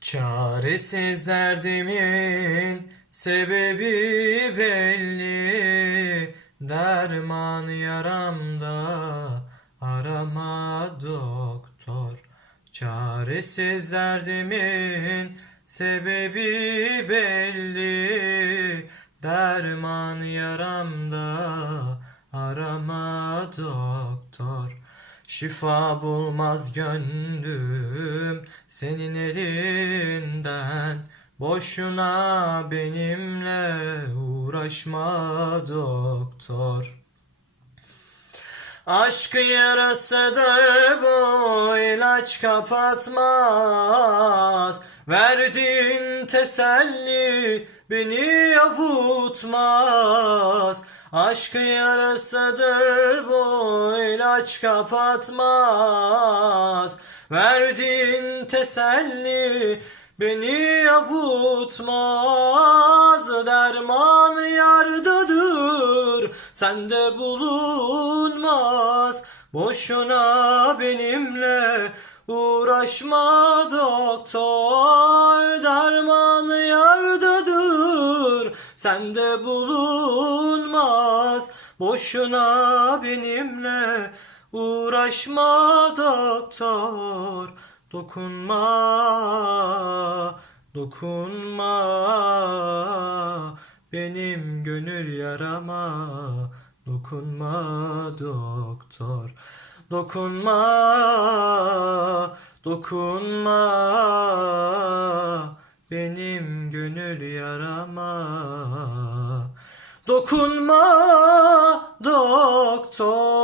Çaresiz derdimin sebebi belli. Derman yaramda arama doktor. Çaresiz derdimin sebebi belli. Derman yaramda arama doktor Şifa bulmaz gönlüm senin elinden. Boşuna benimle uğraşma doktor. Aşk yarasıdır bu ilaç kapatmaz. Verdiğin teselli beni avutmaz Aşk yarasıdır bu ilaç kapatmaz. Verdiğin teselli beni avutmaz. Derman yardadır sende bulunmaz. Boşuna benimle uğraşma doktor. Derman yardadır sende bulunmaz Boşuna benimle uğraşma doktor Dokunma, dokunma. Benim gönül yarama Dokunma doktor. Dokunma, dokunma. Benim gönül yarama Dokunma doktor